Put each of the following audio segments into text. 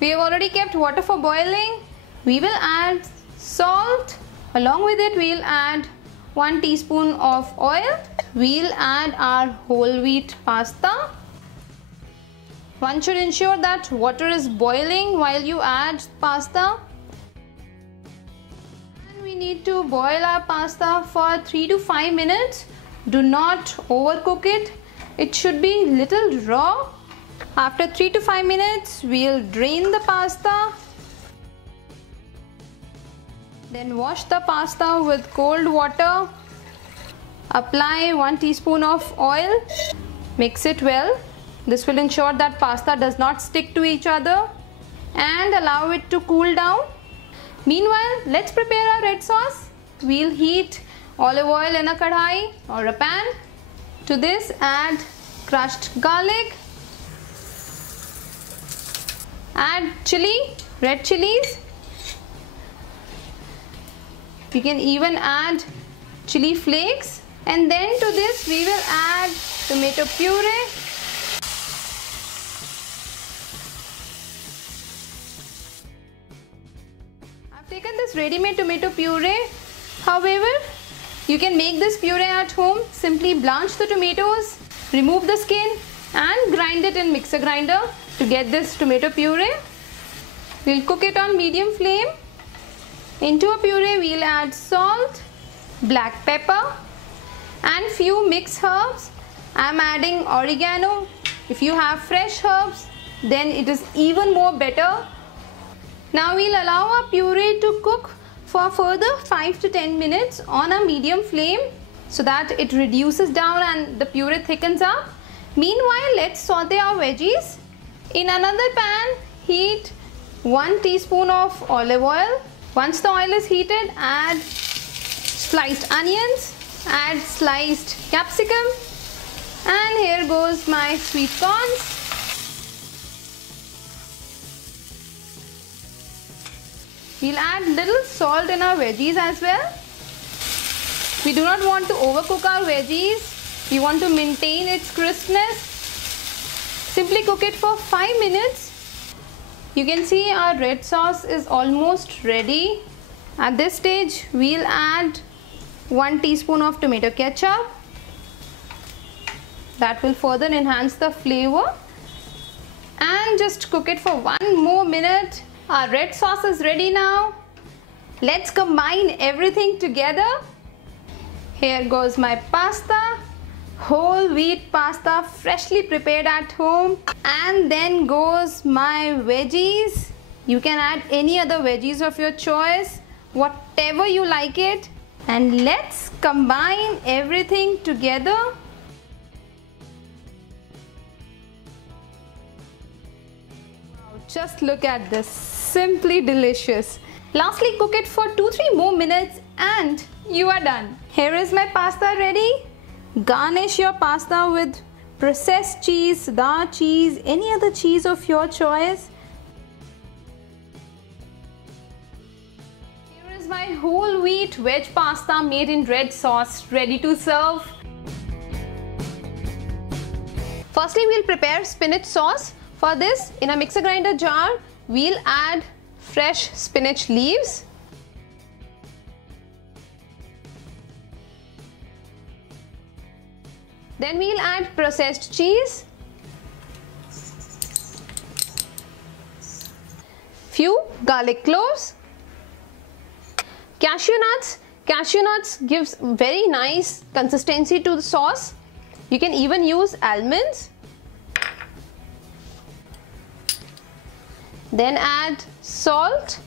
We have already kept water for boiling. We will add salt. Along with it, we'll add 1 teaspoon of oil. We'll add our whole wheat pasta. One should ensure that water is boiling while you add pasta. And we need to boil our pasta for 3 to 5 minutes. Do not overcook it. It should be little raw. After 3 to 5 minutes, we'll drain the pasta. Then wash the pasta with cold water. Apply 1 teaspoon of oil. Mix it well. This will ensure that pasta does not stick to each other, and allow it to cool down. Meanwhile, let's prepare our red sauce. We'll heat olive oil in a kadai or a pan. To this, add crushed garlic. Add chili, red chilies. You can even add chili flakes. And then to this we will add tomato puree. I've taken this ready-made tomato puree. However, you can make this puree at home. Simply blanch the tomatoes, remove the skin and grind it in mixer grinder to get this tomato puree. We'll cook it on medium flame. Into a puree we'll add salt, black pepper and few mixed herbs. I'm adding oregano. If you have fresh herbs, then it is even more better. Now we'll allow our puree to cook for further 5 to 10 minutes on a medium flame so that it reduces down and the puree thickens up. Meanwhile, let's saute our veggies. In another pan, heat 1 teaspoon of olive oil. Once the oil is heated, add sliced onions, add sliced capsicum, and here goes my sweet corns. We'll add little salt in our veggies as well. We do not want to overcook our veggies. We want to maintain its crispness. Simply cook it for 5 minutes. You can see our red sauce is almost ready. At this stage, we'll add 1 teaspoon of tomato ketchup. That will further enhance the flavor. And just cook it for 1 more minute. Our red sauce is ready now. Let's combine everything together. Here goes my pasta. Whole wheat pasta, freshly prepared at home. And then goes my veggies. You can add any other veggies of your choice, whatever you like it. And let's combine everything together. Wow, just look at this, simply delicious. Lastly, cook it for 2-3 more minutes and you are done. Here is my pasta ready. Garnish your pasta with processed cheese, Cheddar cheese, any other cheese of your choice. Here is my whole wheat veg pasta made in red sauce, ready to serve. Firstly, we'll prepare spinach sauce. For this, in a mixer grinder jar, we'll add fresh spinach leaves. Then we'll add processed cheese, few garlic cloves, cashew nuts. Cashew nuts gives very nice consistency to the sauce. You can even use almonds. Then add salt,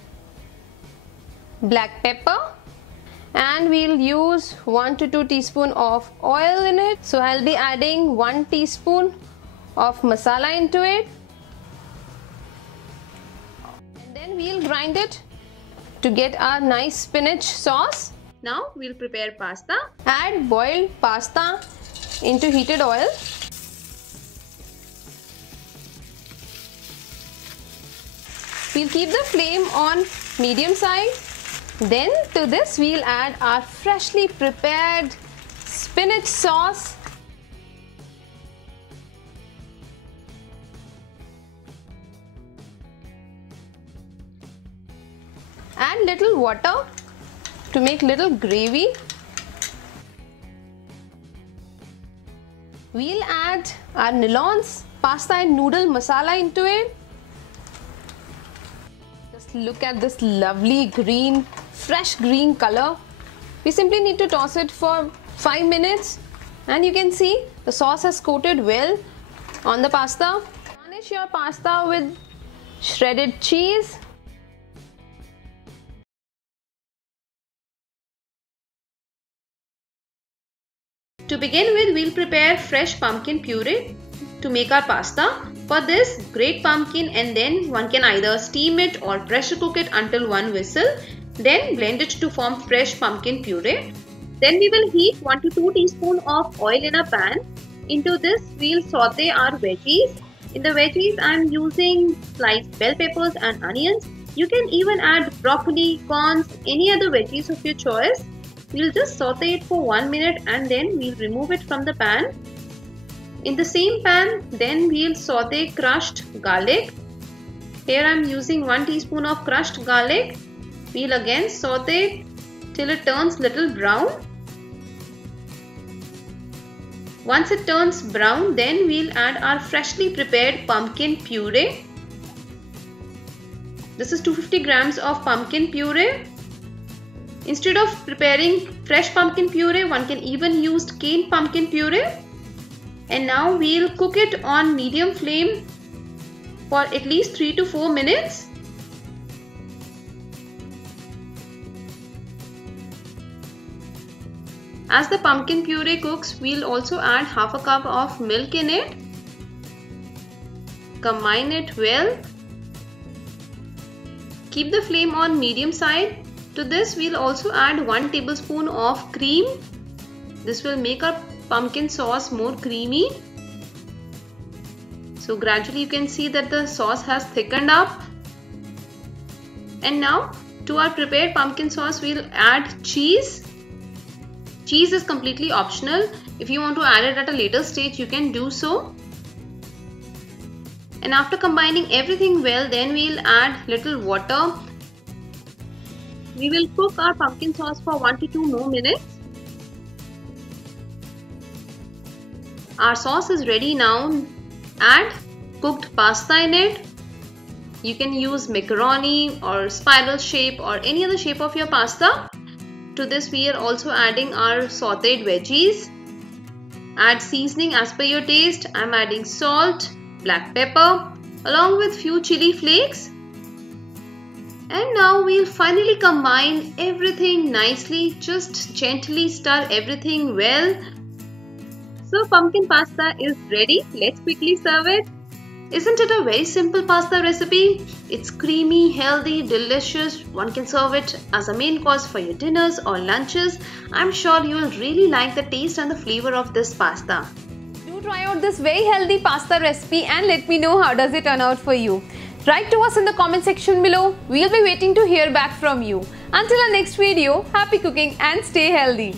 black pepper, and we'll use 1 to 2 teaspoons of oil in it. So I'll be adding 1 teaspoon of masala into it. And then we'll grind it to get our nice spinach sauce. Now we'll prepare pasta. Add boiled pasta into heated oil. We'll keep the flame on medium side. Then to this we'll add our freshly prepared spinach sauce. Add little water to make little gravy. We'll add our Almonds, pasta and noodle masala into it. Just look at this lovely green, fresh green color. We simply need to toss it for 5 minutes and you can see the sauce has coated well on the pasta. Garnish your pasta with shredded cheese. To begin with, we'll prepare fresh pumpkin puree to make our pasta. For this, grate pumpkin and then one can either steam it or pressure cook it until one whistle. Then blend it to form fresh pumpkin puree. Then we will heat 1 to 2 teaspoons of oil in a pan. Into this, we'll saute our veggies. In the veggies, I'm using sliced bell peppers and onions. You can even add broccoli, corns, any other veggies of your choice. We'll just saute it for 1 minute and then we'll remove it from the pan. In the same pan, then we'll saute crushed garlic. Here I'm using 1 teaspoon of crushed garlic. We'll again saute it till it turns little brown. Once it turns brown, then we'll add our freshly prepared pumpkin puree. This is 250 grams of pumpkin puree. Instead of preparing fresh pumpkin puree, one can even use canned pumpkin puree. And now we'll cook it on medium flame for at least 3 to 4 minutes. As the pumpkin puree cooks, we'll also add half a cup of milk in it. Combine it well. Keep the flame on medium side. To this, we'll also add 1 tablespoon of cream. This will make our pumpkin sauce more creamy. So gradually you can see that the sauce has thickened up. And now to our prepared pumpkin sauce, we'll add cheese. Cheese is completely optional. If you want to add it at a later stage, you can do so. And after combining everything well, then we'll add little water. We will cook our pumpkin sauce for 1 to 2 more minutes. Our sauce is ready now. Add cooked pasta in it. You can use macaroni or spiral shape or any other shape of your pasta. To this, we are also adding our sauteed veggies. Add seasoning as per your taste. I'm adding salt, black pepper along with few chili flakes. And now we'll finally combine everything nicely. Just gently stir everything well. So pumpkin pasta is ready. Let's quickly serve it. Isn't it a very simple pasta recipe? It's creamy, healthy, delicious. One can serve it as a main course for your dinners or lunches. I'm sure you will really like the taste and the flavor of this pasta. Do try out this very healthy pasta recipe and let me know how does it turn out for you. Write to us in the comment section below. We'll be waiting to hear back from you. Until our next video, happy cooking and stay healthy.